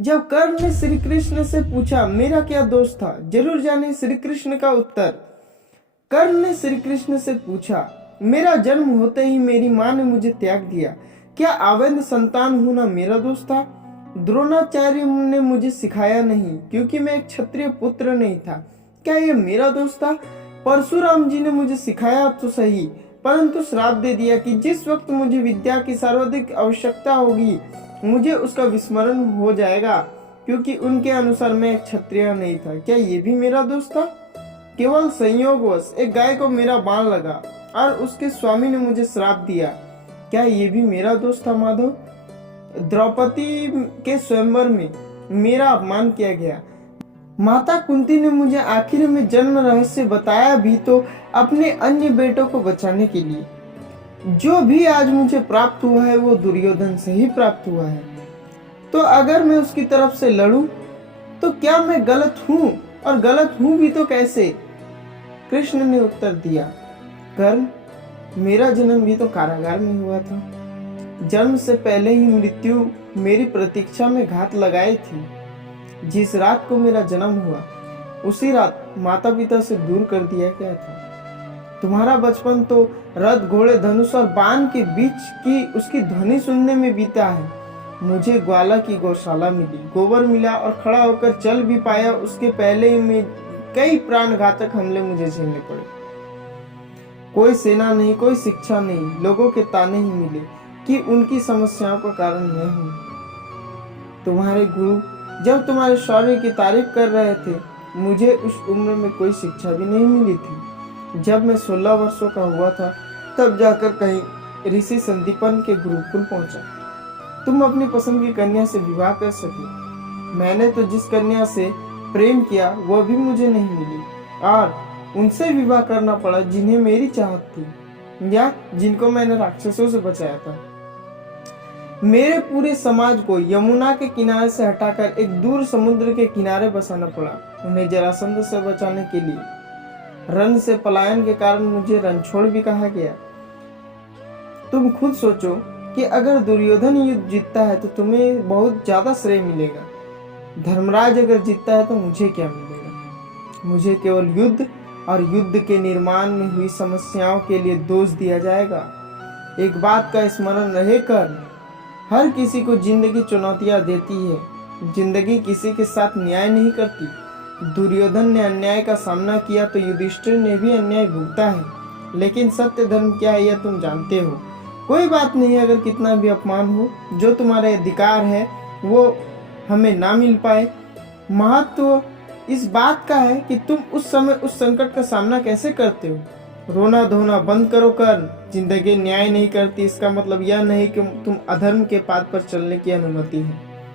जब कर्ण ने श्री कृष्ण से पूछा मेरा क्या दोष था, जरूर जाने श्री कृष्ण का उत्तर। कर्ण ने श्री कृष्ण से पूछा मेरा जन्म होते ही मेरी माँ ने मुझे त्याग दिया, क्या अवैध संतान होना मेरा दोष था? द्रोणाचार्य ने मुझे सिखाया नहीं क्योंकि मैं एक क्षत्रिय पुत्र नहीं था, क्या यह मेरा दोष था? परशुराम जी ने मुझे सिखाया तो सही, परंतु श्राप दे दिया कि जिस वक्त मुझे विद्या की सर्वाधिक आवश्यकता होगी मुझे उसका विस्मरण हो जाएगा, क्योंकि उनके अनुसार मैं एक क्षत्रिय नहीं था, क्या ये भी मेरा दोष था? केवल संयोगवश एक गाय को मेरा बाण लगा और उसके स्वामी ने मुझे श्राप दिया, क्या ये भी मेरा दोष था माधव? द्रौपदी के स्वयंवर में मेरा अपमान किया गया, माता कुंती ने मुझे आखिर में जन्म रहस्य बताया भी तो अपने अन्य बेटों को बचाने के लिए। जो भी आज मुझे प्राप्त हुआ है वो दुर्योधन से ही प्राप्त हुआ है, तो अगर मैं उसकी तरफ से लड़ूं तो क्या मैं गलत हूं, और गलत हूं भी तो कैसे? कृष्ण ने उत्तर दिया, कर्ण, मेरा जन्म भी तो कारागार में हुआ था। जन्म से पहले ही मृत्यु मेरी प्रतीक्षा में घात लगाई थी। जिस रात को मेरा जन्म हुआ उसी रात माता पिता से दूर कर दिया गया था। तुम्हारा बचपन तो रथ घोड़े धनुष और बाण के बीच की उसकी ध्वनि सुनने में बीता है। मुझे ग्वाला की गौशाला मिली, गोबर मिला और खड़ा होकर चल भी पाया, उसके पहले ही में कई प्राणघातक हमले मुझे झेलने पड़े। कोई सेना नहीं, कोई शिक्षा नहीं, लोगों के ताने ही मिले कि उनकी समस्याओं का कारण मैं हूँ। तुम्हारे गुरु जब तुम्हारे शौर्य की तारीफ कर रहे थे, मुझे उस उम्र में कोई शिक्षा भी नहीं मिली थी। जब मैं 16 वर्षों का हुआ था तब जाकर कहीं ऋषि संदीपन के गुरुकुल पहुंचा। तुम अपनी पसंद की कन्या से विवाह कर सके। मैंने तो जिस कन्या से प्रेम किया वह भी मुझे नहीं मिली, और उनसे विवाह करना पड़ा जिन्हें मेरी चाहत थी या जिनको मैंने राक्षसों से बचाया था। मेरे पूरे समाज को यमुना के किनारे से हटाकर एक दूर समुद्र के किनारे बसाना पड़ा, उन्हें जरासंध से बचाने के लिए। रण से पलायन के कारण मुझे रणछोड़ भी कहा गया। तुम खुद सोचो कि अगर दुर्योधन युद्ध जीतता है तो तुम्हें बहुत ज्यादा श्रेय मिलेगा, धर्मराज अगर जीतता है तो मुझे क्या मिलेगा? मुझे केवल युद्ध और युद्ध के निर्माण में हुई समस्याओं के लिए दोष दिया जाएगा। एक बात का स्मरण रहे कर्ण, हर किसी को जिंदगी चुनौतियां देती है, जिंदगी किसी के साथ न्याय नहीं करती। दुर्योधन ने अन्याय का सामना किया तो युधिष्ठिर ने भी अन्याय भुगता है, लेकिन सत्य धर्म क्या है यह तुम जानते हो। कोई बात नहीं, अगर कितना भी अपमान हो, जो तुम्हारे अधिकार है वो हमें ना मिल पाए। महत्व इस बात का है कि तुम उस समय उस संकट का सामना कैसे करते हो। रोना धोना बंद करो कर्ण, जिंदगी न्याय नहीं करती इसका मतलब यह नहीं कि तुम अधर्म के पाथ पर चलने की अनुमति है।